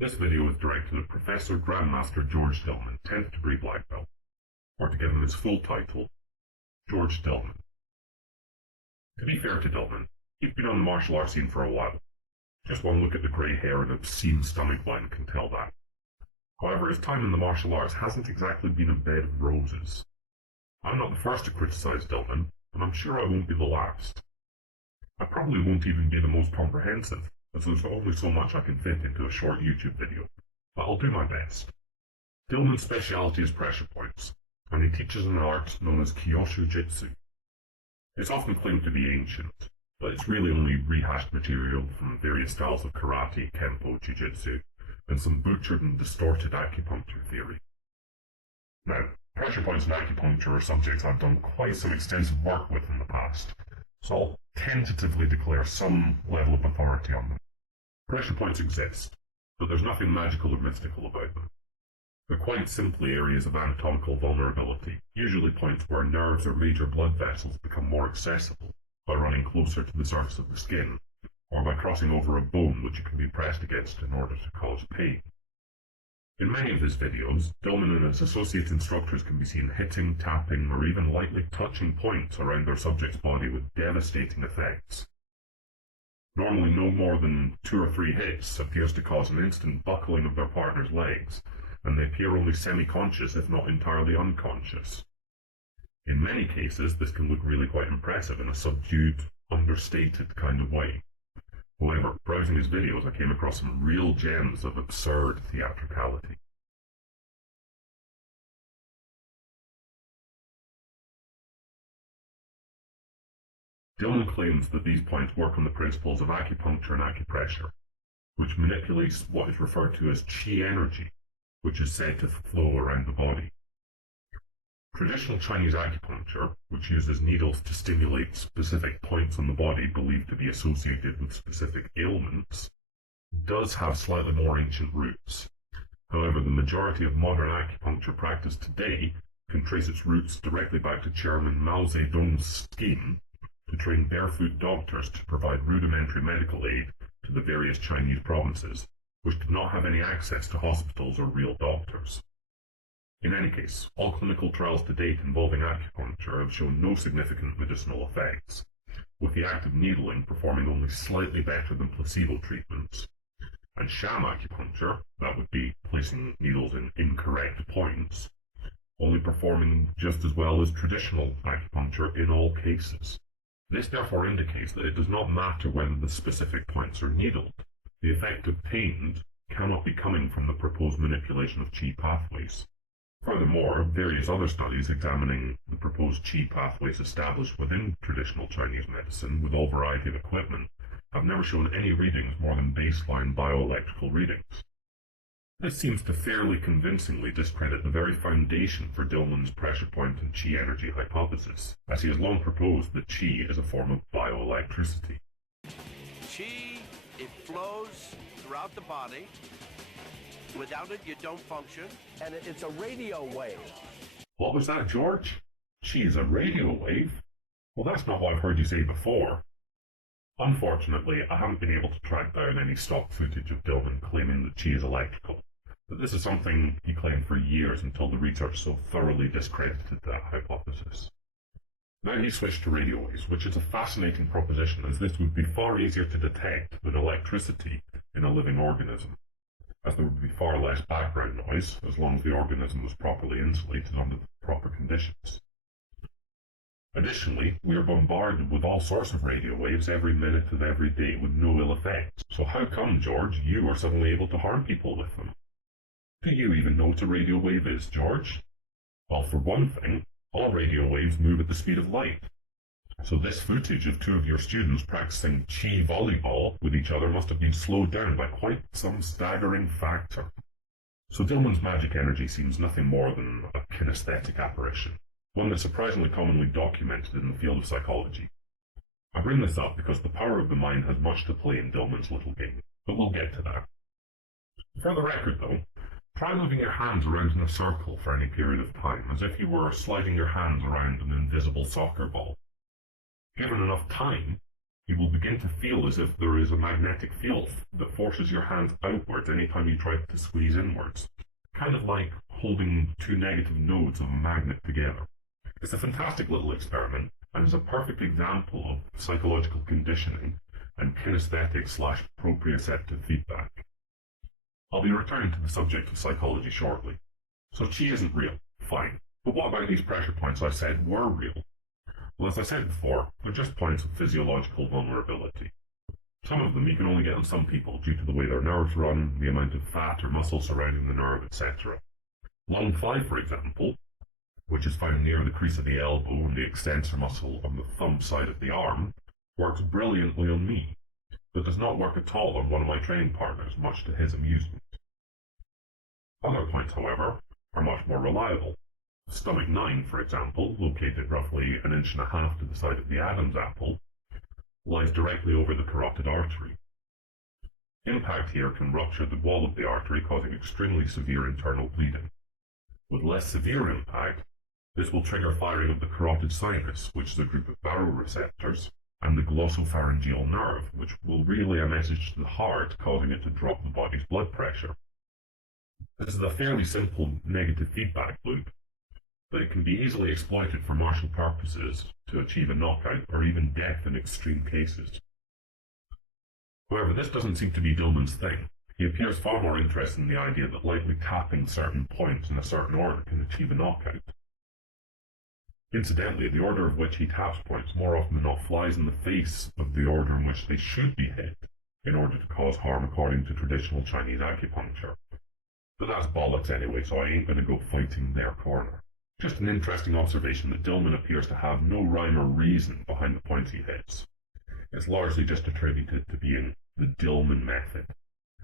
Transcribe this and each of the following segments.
This video is directed at Professor Grandmaster George Dillman, 10th degree black belt, or to give him his full title, George Dillman. To be fair to Dillman, he's been on the martial arts scene for a while. Just one look at the grey hair and obscene stomach line can tell that. However, his time in the martial arts hasn't exactly been a bed of roses. I'm not the first to criticise Dillman, and I'm sure I won't be the last. I probably won't even be the most comprehensive, as there's only so much I can fit into a short YouTube video, but I'll do my best. Dillman's speciality is pressure points, and he teaches an art known as Kyoshu Jitsu. It's often claimed to be ancient, but it's really only rehashed material from various styles of karate, kempo, jiu-jitsu, and some butchered and distorted acupuncture theory. Now, pressure points and acupuncture are subjects I've done quite some extensive work with in the past, so I'll tentatively declare some level of authority on them. Pressure points exist, but there's nothing magical or mystical about them. They're quite simply areas of anatomical vulnerability, usually points where nerves or major blood vessels become more accessible by running closer to the surface of the skin, or by crossing over a bone which it can be pressed against in order to cause pain. In many of his videos, Dillman and his associate instructors can be seen hitting, tapping, or even lightly touching points around their subject's body with devastating effects. Normally no more than 2 or 3 hits appears to cause an instant buckling of their partner's legs, and they appear only semi-conscious if not entirely unconscious. In many cases, this can look really quite impressive in a subdued, understated kind of way. However, browsing his videos, I came across some real gems of absurd theatricality. Dillman claims that these points work on the principles of acupuncture and acupressure, which manipulates what is referred to as chi energy, which is said to flow around the body. Traditional Chinese acupuncture, which uses needles to stimulate specific points on the body believed to be associated with specific ailments, does have slightly more ancient roots. However, the majority of modern acupuncture practice today can trace its roots directly back to Chairman Mao Zedong's scheme to train barefoot doctors to provide rudimentary medical aid to the various Chinese provinces, which did not have any access to hospitals or real doctors. In any case, all clinical trials to date involving acupuncture have shown no significant medicinal effects, with the act of needling performing only slightly better than placebo treatments, and sham acupuncture, that would be placing needles in incorrect points, only performing just as well as traditional acupuncture in all cases. This therefore indicates that it does not matter whether the specific points are needled. The effect obtained cannot be coming from the proposed manipulation of qi pathways. Furthermore, various other studies examining the proposed qi pathways established within traditional Chinese medicine with all variety of equipment have never shown any readings more than baseline bioelectrical readings. This seems to fairly convincingly discredit the very foundation for Dillman's pressure point and qi energy hypothesis, as he has long proposed that qi is a form of bioelectricity. Qi, it flows throughout the body. Without it, you don't function. And it's a radio wave. What was that, George? Qi is a radio wave? Well, that's not what I've heard you say before. Unfortunately, I haven't been able to track down any stock footage of Dillman claiming that qi is electrical, but this is something he claimed for years until the research so thoroughly discredited that hypothesis. Now he's switched to radio waves, which is a fascinating proposition, as this would be far easier to detect than electricity in a living organism, as there would be far less background noise as long as the organism was properly insulated under the proper conditions. Additionally, we are bombarded with all sorts of radio waves every minute of every day with no ill effects. So how come, George, you are suddenly able to harm people with them? Do you even know what a radio wave is, George? Well, for one thing, all radio waves move at the speed of light. So this footage of 2 of your students practicing qi volleyball with each other must have been slowed down by quite some staggering factor. So Dillman's magic energy seems nothing more than a kinesthetic apparition, one that's surprisingly commonly documented in the field of psychology. I bring this up because the power of the mind has much to play in Dillman's little game, but we'll get to that. For the record though, try moving your hands around in a circle for any period of time, as if you were sliding your hands around an invisible soccer ball. Given enough time, You will begin to feel as if there is a magnetic field that forces your hands outwards anytime you try to squeeze inwards, kind of like holding two negative nodes of a magnet together. It's a fantastic little experiment, and is a perfect example of psychological conditioning and kinesthetic/proprioceptive feedback. I'll be returning to the subject of psychology shortly. So chi isn't real, fine. But what about these pressure points I said were real? Well, as I said before, they're just points of physiological vulnerability. Some of them you can only get on some people due to the way their nerves run, the amount of fat or muscle surrounding the nerve, etc. Lung 5, for example, which is found near the crease of the elbow and the extensor muscle on the thumb side of the arm, works brilliantly on me, but does not work at all on one of my training partners, much to his amusement. Other points, however, are much more reliable. Stomach 9, for example, located roughly 1.5 inches to the side of the Adam's apple, lies directly over the carotid artery. Impact here can rupture the wall of the artery, causing extremely severe internal bleeding. With less severe impact, this will trigger firing of the carotid sinus, which is a group of baroreceptors, and the glossopharyngeal nerve, which will relay a message to the heart, causing it to drop the body's blood pressure. This is a fairly simple negative feedback loop, but it can be easily exploited for martial purposes to achieve a knockout or even death in extreme cases. However, this doesn't seem to be Dillman's thing. He appears far more interested in the idea that lightly tapping certain points in a certain order can achieve a knockout. Incidentally, the order of which he taps points more often than not flies in the face of the order in which they should be hit, in order to cause harm according to traditional Chinese acupuncture. But that's bollocks anyway, so I ain't going to go fighting their corner. Just an interesting observation that Dillman appears to have no rhyme or reason behind the points he hits. It's largely just attributed to being the Dillman method,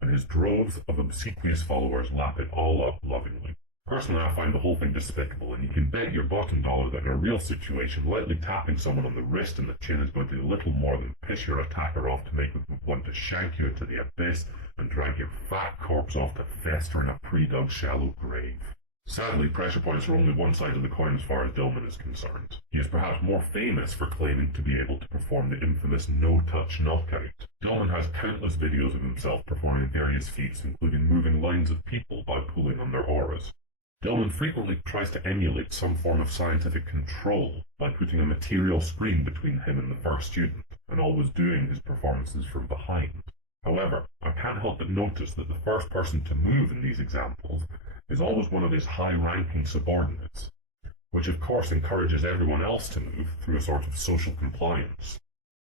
and his droves of obsequious followers lap it all up lovingly. Personally, I find the whole thing despicable, and you can bet your bottom dollar that in a real situation, lightly tapping someone on the wrist and the chin is going to do little more than piss your attacker off to make them want to shank you into the abyss and drag your fat corpse off to fester in a pre-dug shallow grave. Sadly, pressure points are only one side of the coin as far as Dillman is concerned. He is perhaps more famous for claiming to be able to perform the infamous no-touch knockout. Dillman has countless videos of himself performing various feats, including moving lines of people by pulling on their auras. Dillman frequently tries to emulate some form of scientific control by putting a material screen between him and the first student, and always doing his performances from behind. However, I can't help but notice that the first person to move in these examples is always one of his high-ranking subordinates, which of course encourages everyone else to move through a sort of social compliance.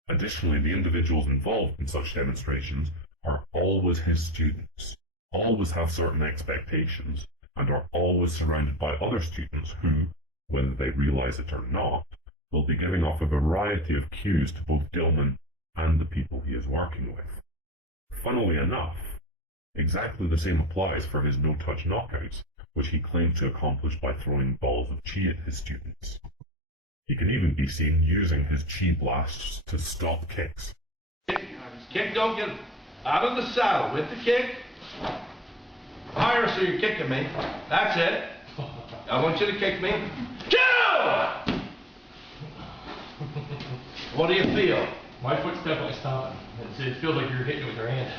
Additionally, the individuals involved in such demonstrations are always his students, always have certain expectations, and are always surrounded by other students who, whether they realize it or not, will be giving off a variety of cues to both Dillman and the people he is working with. Funnily enough, exactly the same applies for his no-touch knockouts, which he claimed to accomplish by throwing balls of chi at his students. He can even be seen using his chi blasts to stop kicks. Kick, don't get out of the saddle with the kick. Higher so you're kicking me. That's it. I want you to kick me. Kill! What do you feel? My foot's definitely stopping. It feels like you're hitting it with your hand.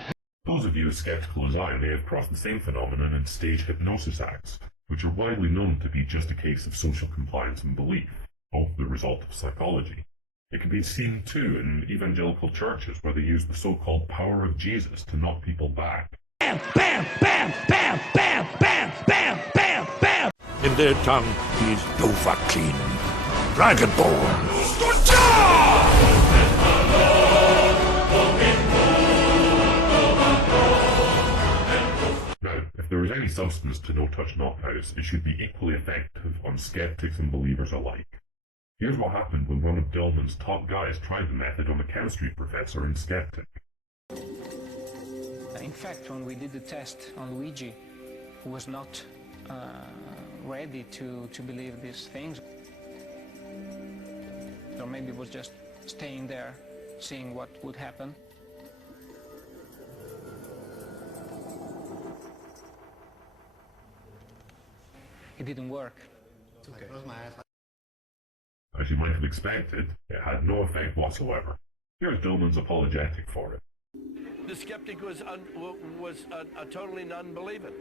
Those of you as skeptical as I may have crossed the same phenomenon in stage hypnosis acts, which are widely known to be just a case of social compliance and belief, both the result of psychology. It can be seen too in evangelical churches where they use the so-called power of Jesus to knock people back. Bam, bam, bam, bam, bam, bam, bam, bam, bam. In their tongue, he is Dovahkiin, Dragonborn. Now, if there is any substance to no-touch knockouts, it should be equally effective on skeptics and believers alike. Here's what happened when one of Dillman's top guys tried the method on a chemistry professor and skeptic. In fact, when we did the test on Luigi, who was not ready to believe these things, or maybe was just staying there, seeing what would happen. It didn't work. As you might have expected, it had no effect whatsoever. Here's Dillman's apologetic for it. The skeptic was a totally non-believer.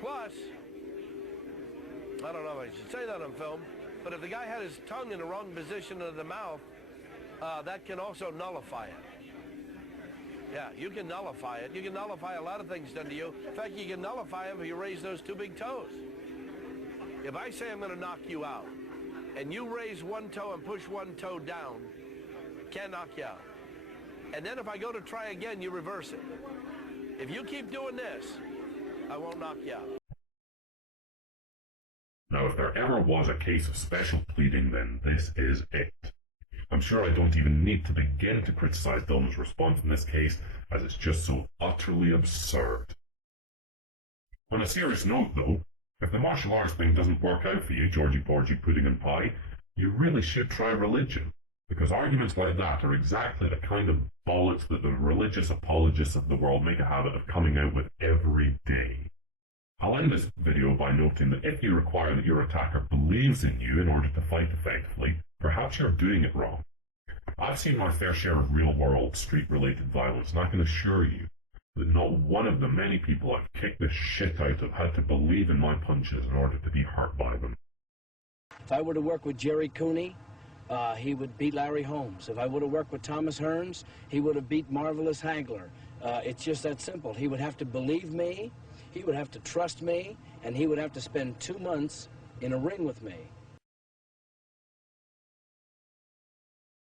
Plus, I don't know if I should say that on film, but if the guy had his tongue in the wrong position of the mouth, that can also nullify it. Yeah, you can nullify it. You can nullify a lot of things done to you. In fact, you can nullify them if you raise those two big toes. If I say I'm going to knock you out, and you raise one toe and push one toe down, can't knock you out. And then if I go to try again, you reverse it. If you keep doing this, I won't knock you out. Now, if there ever was a case of special pleading, then this is it. I'm sure I don't even need to begin to criticize Dillman's response in this case, as it's just so utterly absurd. On a serious note, though, if the martial arts thing doesn't work out for you, Georgie Porgy Pudding and Pie, you really should try religion, because arguments like that are exactly the kind of bollocks that the religious apologists of the world make a habit of coming out with every day. I'll end this video by noting that if you require that your attacker believes in you in order to fight effectively, perhaps you're doing it wrong. I've seen my fair share of real-world, street-related violence, and I can assure you that not one of the many people I've kicked the shit out of had to believe in my punches in order to be hurt by them. If I were to work with Jerry Cooney, he would beat Larry Holmes. If I would have worked with Thomas Hearns, he would have beat Marvelous Hagler. It's just that simple. He would have to believe me, he would have to trust me, and he would have to spend 2 months in a ring with me.